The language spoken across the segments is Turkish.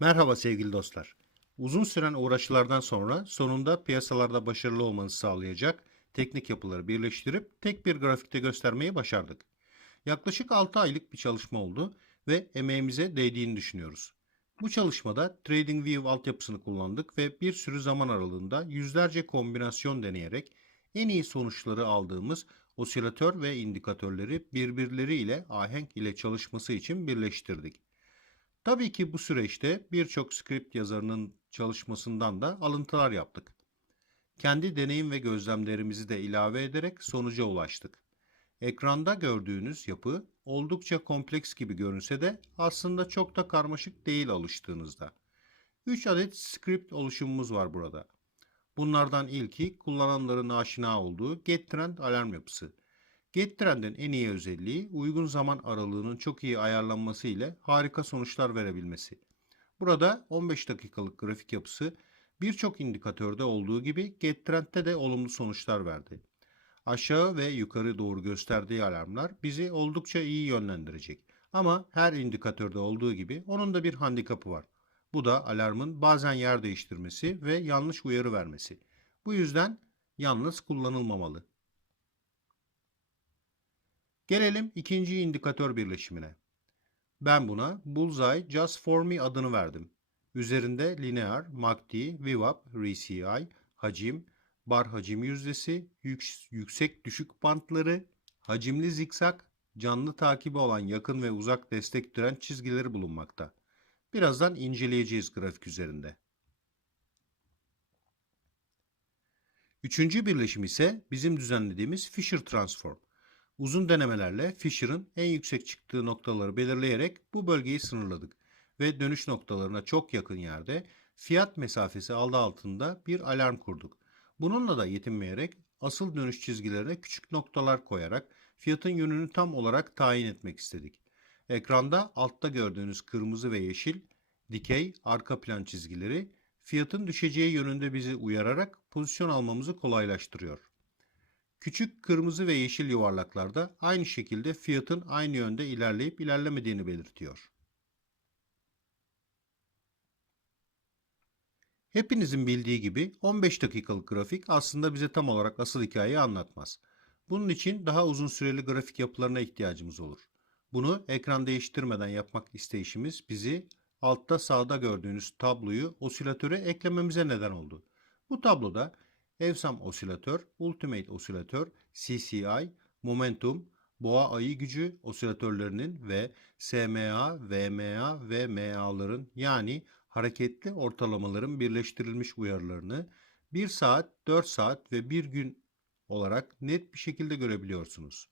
Merhaba sevgili dostlar. Uzun süren uğraşılardan sonra sonunda piyasalarda başarılı olmanızı sağlayacak teknik yapıları birleştirip tek bir grafikte göstermeyi başardık. Yaklaşık 6 aylık bir çalışma oldu ve emeğimize değdiğini düşünüyoruz. Bu çalışmada TradingView altyapısını kullandık ve bir sürü zaman aralığında yüzlerce kombinasyon deneyerek en iyi sonuçları aldığımız osilatör ve indikatörleri birbirleriyle ahenk ile çalışması için birleştirdik. Tabii ki bu süreçte birçok script yazarının çalışmasından da alıntılar yaptık. Kendi deneyim ve gözlemlerimizi de ilave ederek sonuca ulaştık. Ekranda gördüğünüz yapı oldukça kompleks gibi görünse de aslında çok da karmaşık değil alıştığınızda. 3 adet script oluşumumuz var burada. Bunlardan ilki kullananların aşina olduğu getTrend alarm yapısı. getTrend'in en iyi özelliği uygun zaman aralığının çok iyi ayarlanması ile harika sonuçlar verebilmesi. Burada 15 dakikalık grafik yapısı birçok indikatörde olduğu gibi getTrend'de de olumlu sonuçlar verdi. Aşağı ve yukarı doğru gösterdiği alarmlar bizi oldukça iyi yönlendirecek. Ama her indikatörde olduğu gibi onun da bir handikapı var. Bu da alarmın bazen yer değiştirmesi ve yanlış uyarı vermesi. Bu yüzden yalnız kullanılmamalı. Gelelim ikinci indikatör birleşimine. Ben buna Bullseye Just For Me adını verdim. Üzerinde linear, MACD, VWAP, RSI, hacim, bar hacim yüzdesi, yüksek düşük bantları, hacimli zikzak, canlı takibi olan yakın ve uzak destek direnç çizgileri bulunmakta. Birazdan inceleyeceğiz grafik üzerinde. Üçüncü birleşim ise bizim düzenlediğimiz Fisher Transform. Uzun denemelerle Fisher'ın en yüksek çıktığı noktaları belirleyerek bu bölgeyi sınırladık ve dönüş noktalarına çok yakın yerde fiyat mesafesi adı altında bir alarm kurduk. Bununla da yetinmeyerek asıl dönüş çizgilerine küçük noktalar koyarak fiyatın yönünü tam olarak tayin etmek istedik. Ekranda altta gördüğünüz kırmızı ve yeşil dikey arka plan çizgileri fiyatın düşeceği yönünde bizi uyararak pozisyon almamızı kolaylaştırıyor. Küçük kırmızı ve yeşil yuvarlaklarda aynı şekilde fiyatın aynı yönde ilerleyip ilerlemediğini belirtiyor. Hepinizin bildiği gibi 15 dakikalık grafik aslında bize tam olarak asıl hikayeyi anlatmaz. Bunun için daha uzun süreli grafik yapılarına ihtiyacımız olur. Bunu ekran değiştirmeden yapmak isteyişimiz bizi altta sağda gördüğünüz tabloyu osilatöre eklememize neden oldu. Bu tabloda Evsam osilatör, Ultimate osilatör, CCI, Momentum, Boğa ayı gücü osilatörlerinin ve SMA, VMA ve MA'ların yani hareketli ortalamaların birleştirilmiş uyarılarını 1 saat, 4 saat ve 1 gün olarak net bir şekilde görebiliyorsunuz.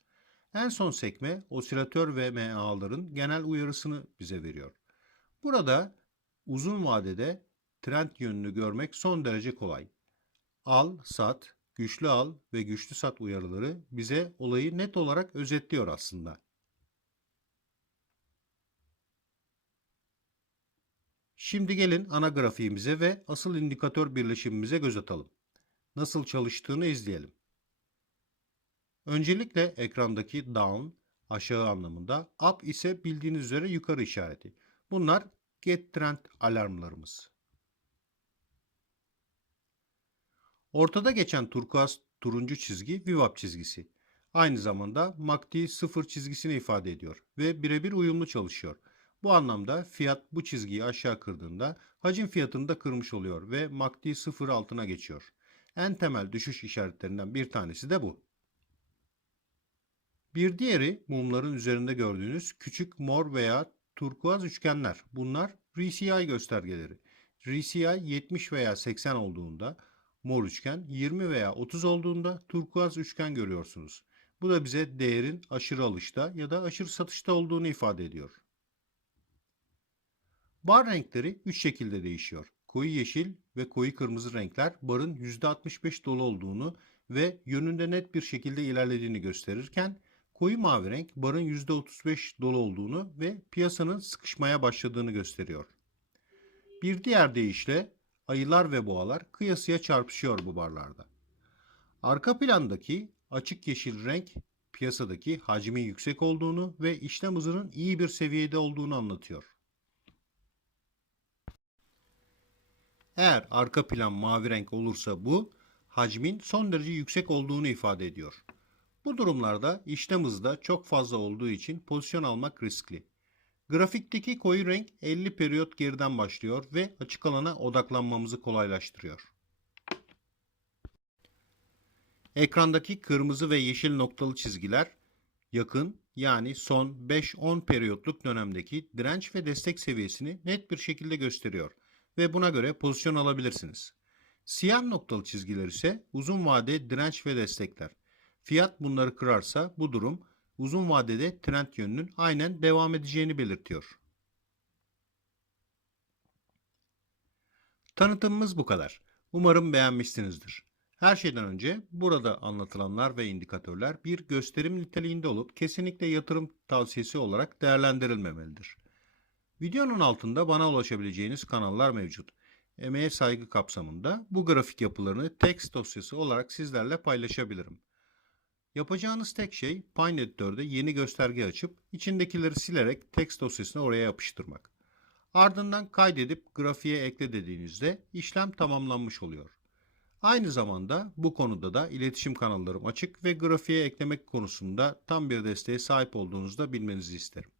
En son sekme osilatör ve MA'ların genel uyarısını bize veriyor. Burada uzun vadede trend yönünü görmek son derece kolay. Al, sat, güçlü al ve güçlü sat uyarıları bize olayı net olarak özetliyor aslında. Şimdi gelin ana grafiğimize ve asıl indikatör birleşimimize göz atalım. Nasıl çalıştığını izleyelim. Öncelikle ekrandaki down aşağı anlamında, up ise bildiğiniz üzere yukarı işareti. Bunlar get trend alarmlarımız. Ortada geçen turkuaz turuncu çizgi VWAP çizgisi. Aynı zamanda MACD 0 çizgisini ifade ediyor ve birebir uyumlu çalışıyor. Bu anlamda fiyat bu çizgiyi aşağı kırdığında hacim fiyatını da kırmış oluyor ve MACD 0 altına geçiyor. En temel düşüş işaretlerinden bir tanesi de bu. Bir diğeri mumların üzerinde gördüğünüz küçük mor veya turkuaz üçgenler. Bunlar RSI göstergeleri. RSI 70 veya 80 olduğunda mor üçgen, 20 veya 30 olduğunda turkuaz üçgen görüyorsunuz. Bu da bize değerin aşırı alışta ya da aşırı satışta olduğunu ifade ediyor. Bar renkleri 3 şekilde değişiyor. Koyu yeşil ve koyu kırmızı renkler barın %65 dolu olduğunu ve yönünde net bir şekilde ilerlediğini gösterirken koyu mavi renk barın %35 dolu olduğunu ve piyasanın sıkışmaya başladığını gösteriyor. Bir diğer deyişle ayılar ve boğalar kıyasıya çarpışıyor bu barlarda. Arka plandaki açık yeşil renk piyasadaki hacmin yüksek olduğunu ve işlem hızının iyi bir seviyede olduğunu anlatıyor. Eğer arka plan mavi renk olursa bu, hacmin son derece yüksek olduğunu ifade ediyor. Bu durumlarda işlem hızı da çok fazla olduğu için pozisyon almak riskli. Grafikteki koyu renk 50 periyot geriden başlıyor ve açık alana odaklanmamızı kolaylaştırıyor. Ekrandaki kırmızı ve yeşil noktalı çizgiler yakın, yani son 5-10 periyotluk dönemdeki direnç ve destek seviyesini net bir şekilde gösteriyor ve buna göre pozisyon alabilirsiniz. Siyah noktalı çizgiler ise uzun vade direnç ve destekler. Fiyat bunları kırarsa bu durum uzun vadede trend yönünün aynen devam edeceğini belirtiyor. Tanıtımımız bu kadar. Umarım beğenmişsinizdir. Her şeyden önce burada anlatılanlar ve indikatörler bir gösterim niteliğinde olup kesinlikle yatırım tavsiyesi olarak değerlendirilmemelidir. Videonun altında bana ulaşabileceğiniz kanallar mevcut. Emeğe saygı kapsamında bu grafik yapılarını text dosyası olarak sizlerle paylaşabilirim. Yapacağınız tek şey Pine Editör'de yeni gösterge açıp içindekileri silerek text dosyasını oraya yapıştırmak. Ardından kaydedip grafiğe ekle dediğinizde işlem tamamlanmış oluyor. Aynı zamanda bu konuda da iletişim kanallarım açık ve grafiğe eklemek konusunda tam bir desteğe sahip olduğunuzu da bilmenizi isterim.